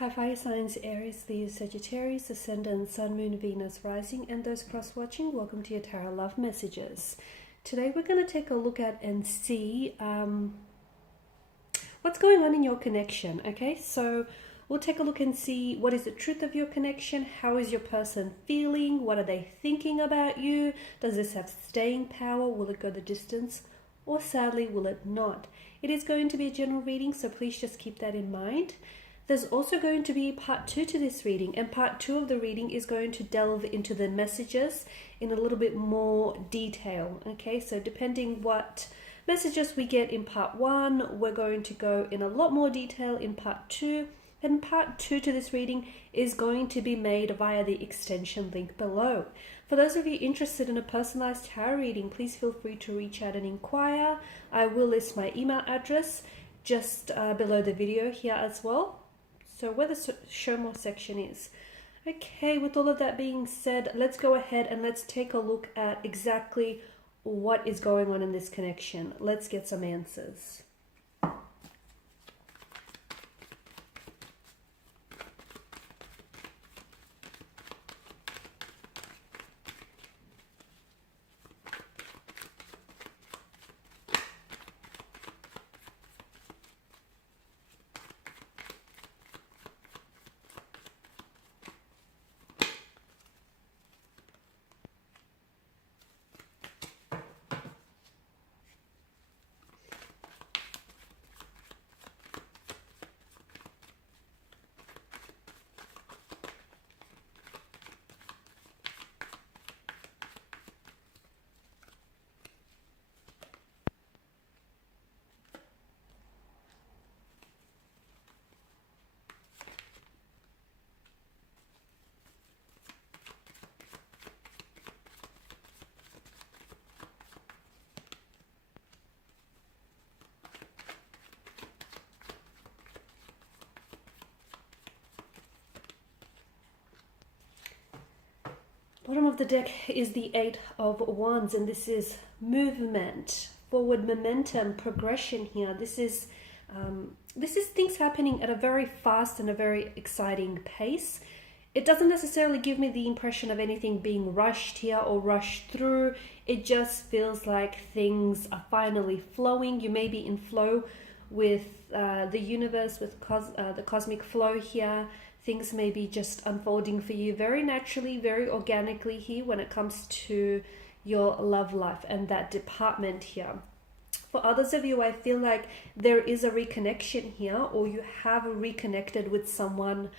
Hi fire signs, Aries, Leo, Sagittarius, Ascendant, Sun, Moon, Venus, Rising, and those cross-watching, welcome to your Tarot Love Messages. Today we're going to take a look at and see what's going on in your connection, okay? So we'll take a look and see what is the truth of your connection, how is your person feeling, what are they thinking about you, does this have staying power, will it go the distance, or sadly will it not? It is going to be a general reading, so please just keep that in mind. There's also going to be part 2 to this reading, and part 2 of the reading is going to delve into the messages in a little bit more detail, okay? So depending what messages we get in part 1, we're going to go in a lot more detail in part 2, and part 2 to this reading is going to be made via the extension link below. For those of you interested in a personalized tarot reading, please feel free to reach out and inquire. I will list my email address just below the video here as well. So where the show more section is. Okay, with all of that being said, let's go ahead and let's take a look at exactly what is going on in this connection. Let's get some answers. Bottom of the deck is the 8 of Wands, and this is movement, forward momentum, progression here. This is things happening at a very fast and a very exciting pace. It doesn't necessarily give me the impression of anything being rushed here or rushed through. It just feels like things are finally flowing. You may be in flow with the universe, with the cosmic flow here. Things may be just unfolding for you very naturally, very organically here when it comes to your love life and that department here. For others of you, I feel like there is a reconnection here, or you have reconnected with someone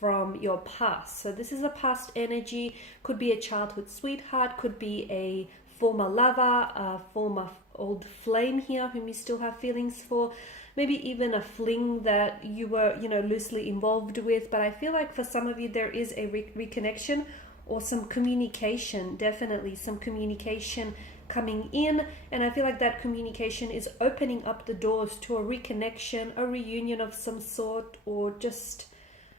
from your past. So this is a past energy, could be a childhood sweetheart, could be a former lover, a former old flame here whom you still have feelings for. Maybe even a fling that you were, loosely involved with. But I feel like for some of you, there is a reconnection or some communication, definitely some communication coming in. And I feel like that communication is opening up the doors to a reconnection, a reunion of some sort, or just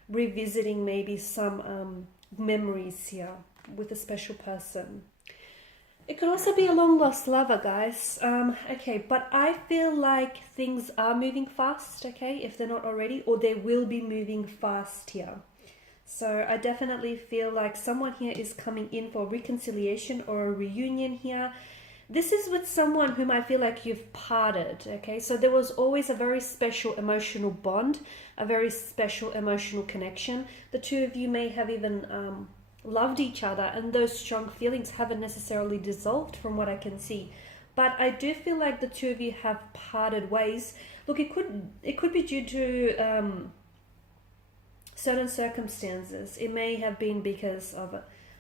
revisiting maybe some memories here with a special person. It could also be a long-lost lover, guys. Okay, but I feel like things are moving fast, okay, if they're not already, or they will be moving fast here. So I definitely feel like someone here is coming in for reconciliation or a reunion here. This is with someone whom I feel like you've parted, okay? So there was always a very special emotional bond, a very special emotional connection. The two of you may have even loved each other, and those strong feelings haven't necessarily dissolved from what I can see. But I do feel like the two of you have parted ways. Look, it could be due to certain circumstances. It may have been because of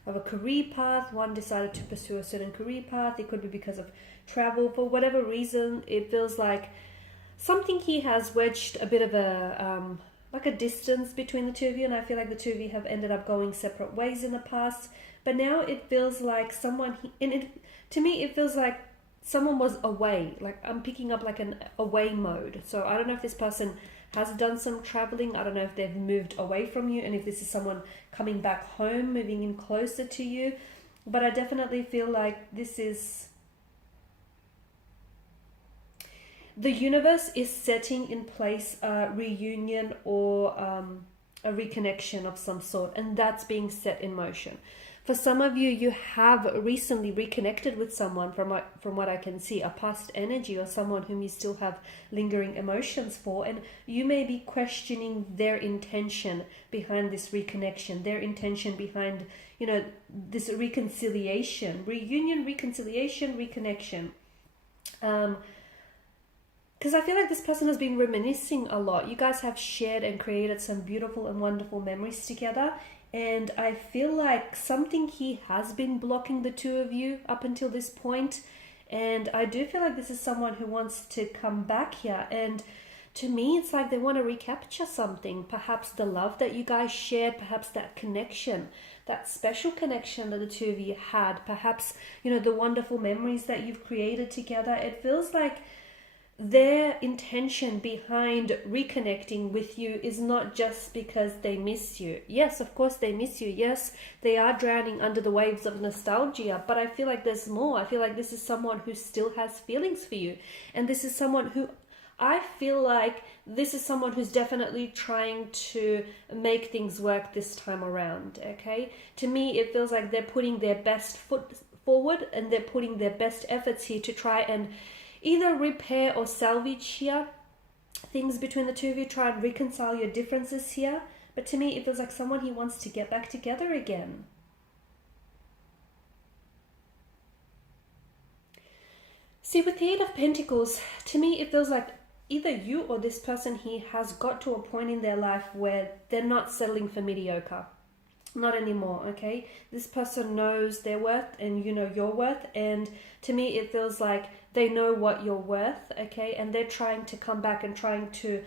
a career path. One decided to pursue a certain career path. It could be because of travel. For whatever reason, it feels like something here has wedged a bit of a like a distance between the two of you, and I feel like the two of you have ended up going separate ways in the past. But now it feels like to me it feels like someone was away. Like I'm picking up like an away mode. So I don't know if this person has done some traveling. I don't know if they've moved away from you, and if this is someone coming back home, moving in closer to you. But I definitely feel like this is the universe is setting in place a reunion or a reconnection of some sort, and that's being set in motion. For some of you, you have recently reconnected with someone, from what I can see, a past energy or someone whom you still have lingering emotions for, and you may be questioning their intention behind this reconnection, their intention behind, you know, this reconciliation, reunion, reconciliation, reconnection. Because I feel like this person has been reminiscing a lot. You guys have shared and created some beautiful and wonderful memories together. And I feel like something here has been blocking the two of you up until this point. And I do feel like this is someone who wants to come back here. And to me, it's like they want to recapture something. Perhaps the love that you guys shared, perhaps that connection, that special connection that the two of you had. Perhaps, you know, the wonderful memories that you've created together. It feels like their intention behind reconnecting with you is not just because they miss you. Yes, of course they miss you. Yes, they are drowning under the waves of nostalgia, but I feel like there's more. I feel like this is someone who still has feelings for you. And this is someone who, I feel like this is someone who's definitely trying to make things work this time around, okay? To me, it feels like they're putting their best foot forward and they're putting their best efforts here to try and either repair or salvage here things between the two of you, try and reconcile your differences here. But to me, it feels like someone he wants to get back together again. See, with the Eight of Pentacles, to me, it feels like either you or this person here has got to a point in their life where they're not settling for mediocre. Not anymore, okay? This person knows their worth and you know your worth, and to me it feels like they know what you're worth, okay? And they're trying to come back and trying to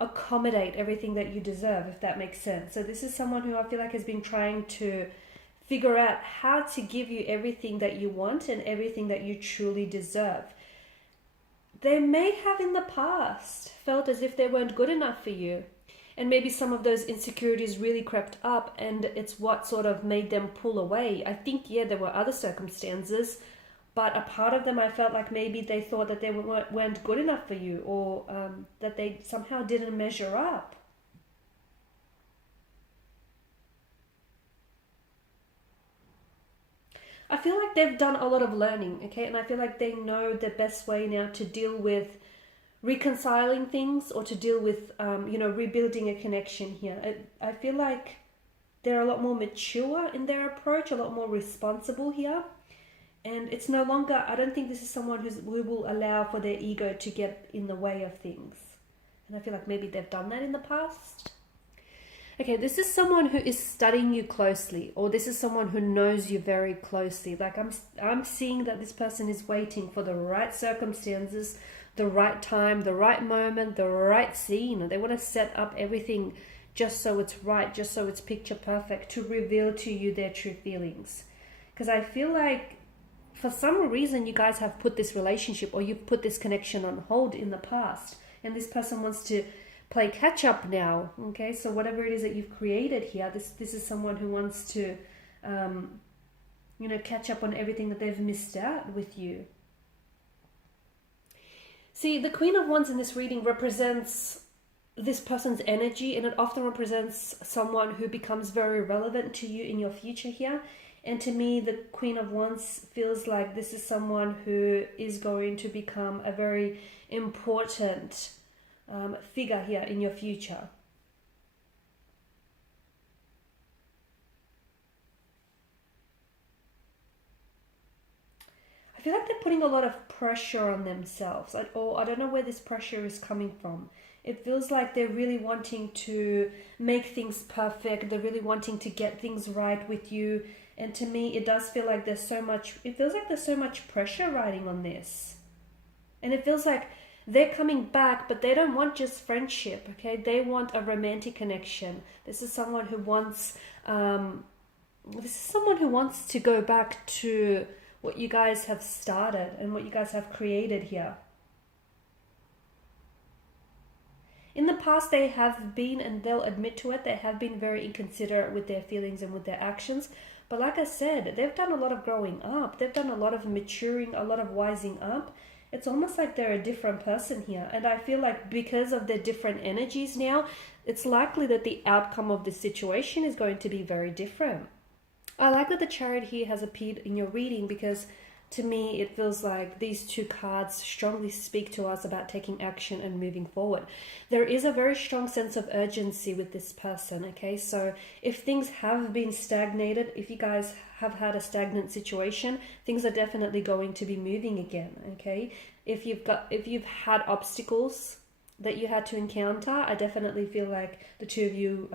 accommodate everything that you deserve, if that makes sense. So this is someone who I feel like has been trying to figure out how to give you everything that you want and everything that you truly deserve. They may have in the past felt as if they weren't good enough for you. And maybe some of those insecurities really crept up and it's what sort of made them pull away. I think, yeah, there were other circumstances, but a part of them I felt like maybe they thought that they weren't good enough for you, or that they somehow didn't measure up. I feel like they've done a lot of learning, okay? And I feel like they know the best way now to deal with reconciling things or to deal with, rebuilding a connection here. I feel like they're a lot more mature in their approach, a lot more responsible here. And it's no longer, I don't think this is someone who will allow for their ego to get in the way of things. And I feel like maybe they've done that in the past. Okay, this is someone who is studying you closely, or this is someone who knows you very closely. Like I'm seeing that this person is waiting for the right circumstances, the right time, the right moment, the right scene. They want to set up everything just so it's right, just so it's picture perfect, to reveal to you their true feelings. Because I feel like for some reason you guys have put this relationship or you've put this connection on hold in the past, and this person wants to play catch up now. Okay, so whatever it is that you've created here, this is someone who wants to catch up on everything that they've missed out with you. See, the Queen of Wands in this reading represents this person's energy, and it often represents someone who becomes very relevant to you in your future here. And to me, the Queen of Wands feels like this is someone who is going to become a very important figure here in your future. I feel like they're putting a lot of pressure on themselves. I don't know where this pressure is coming from. It feels like they're really wanting to make things perfect. They're really wanting to get things right with you. And to me, it does feel like there's so much pressure riding on this. And it feels like they're coming back, but they don't want just friendship, okay? They want a romantic connection. This is someone who wants to go back to what you guys have started and what you guys have created here. In the past, they have been, and they'll admit to it, they have been very inconsiderate with their feelings and with their actions. But like I said, they've done a lot of growing up. They've done a lot of maturing, a lot of wising up. It's almost like they're a different person here. And I feel like because of their different energies now, it's likely that the outcome of this situation is going to be very different. I like that the Chariot here has appeared in your reading, because to me it feels like these two cards strongly speak to us about taking action and moving forward. There is a very strong sense of urgency with this person, okay? So if things have been stagnated, if you guys have had a stagnant situation, things are definitely going to be moving again, okay? If you've had obstacles that you had to encounter, I definitely feel like the two of you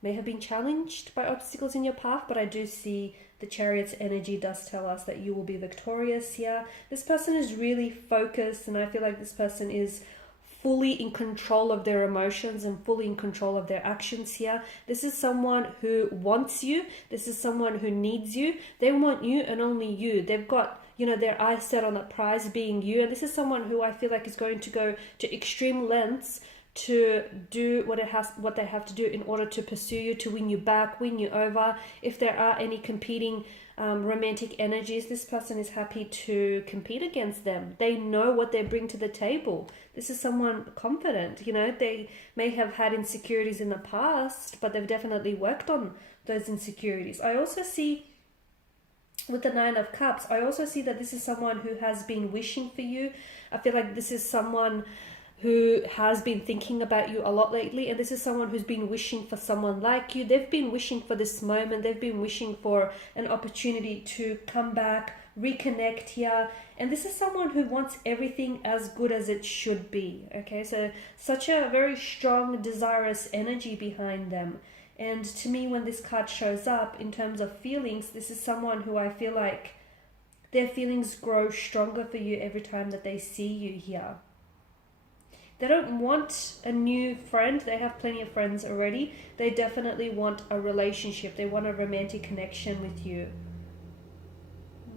may have been challenged by obstacles in your path, but I do see the Chariot's energy does tell us that you will be victorious here. This person is really focused, and I feel like this person is fully in control of their emotions and fully in control of their actions here. This is someone who wants you. This is someone who needs you. They want you and only you. They've got, you know, their eyes set on the prize being you. And this is someone who I feel like is going to go to extreme lengths to do what they have to do in order to pursue you, to win you back, win you over. If there are any competing romantic energies, this person is happy to compete against them. They know what they bring to the table. This is someone confident. You know, they may have had insecurities in the past, but they've definitely worked on those insecurities. I also see with the Nine of Cups, I also see that this is someone who has been wishing for you. I feel like this is someone who has been thinking about you a lot lately, and this is someone who's been wishing for someone like you. They've been wishing for this moment. They've been wishing for an opportunity to come back, reconnect here, and this is someone who wants everything as good as it should be, okay? So such a very strong, desirous energy behind them. And to me, when this card shows up in terms of feelings, this is someone who I feel like their feelings grow stronger for you every time that they see you here. They don't want a new friend. They have plenty of friends already. They definitely want a relationship. They want a romantic connection with you.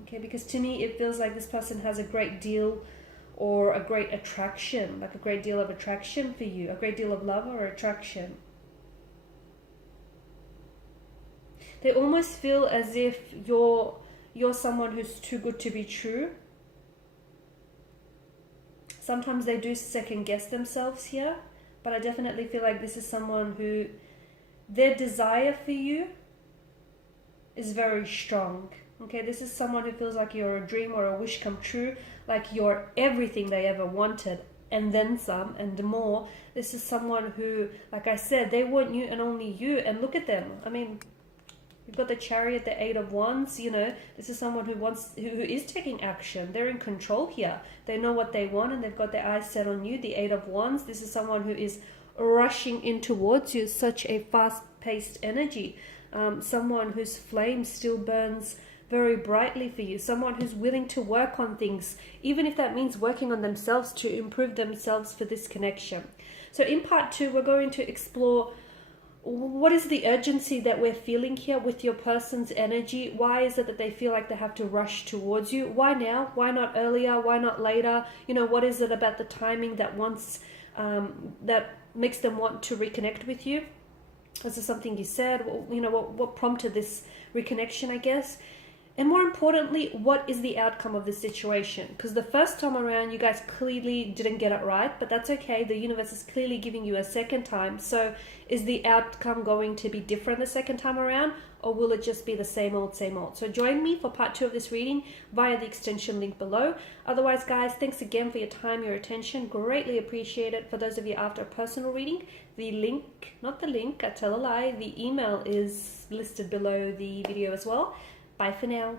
Okay, because to me, it feels like this person has a great deal or a great attraction, like a great deal of attraction for you, a great deal of love or attraction. They almost feel as if you're someone who's too good to be true. Sometimes they do second guess themselves here, but I definitely feel like this is someone who their desire for you is very strong. Okay, this is someone who feels like you're a dream or a wish come true, like you're everything they ever wanted and then some and more. This is someone who, like I said, they want you and only you, and look at them. I mean, you've got the Chariot, the Eight of Wands, you know, this is someone who is taking action. They're in control here. They know what they want and they've got their eyes set on you. The Eight of Wands, this is someone who is rushing in towards you, such a fast-paced energy. Someone whose flame still burns very brightly for you. Someone who's willing to work on things, even if that means working on themselves to improve themselves for this connection. So in part 2, we're going to explore what is the urgency that we're feeling here with your person's energy. Why is it that they feel like they have to rush towards you? Why now? Why not earlier? Why not later? You know, what is it about the timing that that makes them want to reconnect with you? Is there something you said? You know, what prompted this reconnection, I guess? And more importantly, what is the outcome of this situation? Because the first time around, you guys clearly didn't get it right, but that's okay. The universe is clearly giving you a second time. So is the outcome going to be different the second time around, or will it just be the same old, same old? So join me for part 2 of this reading via the extension link below. Otherwise, guys, thanks again for your time, your attention. Greatly appreciate it. For those of you after a personal reading, the link, not the link, I tell a lie, the email is listed below the video as well. Bye for now.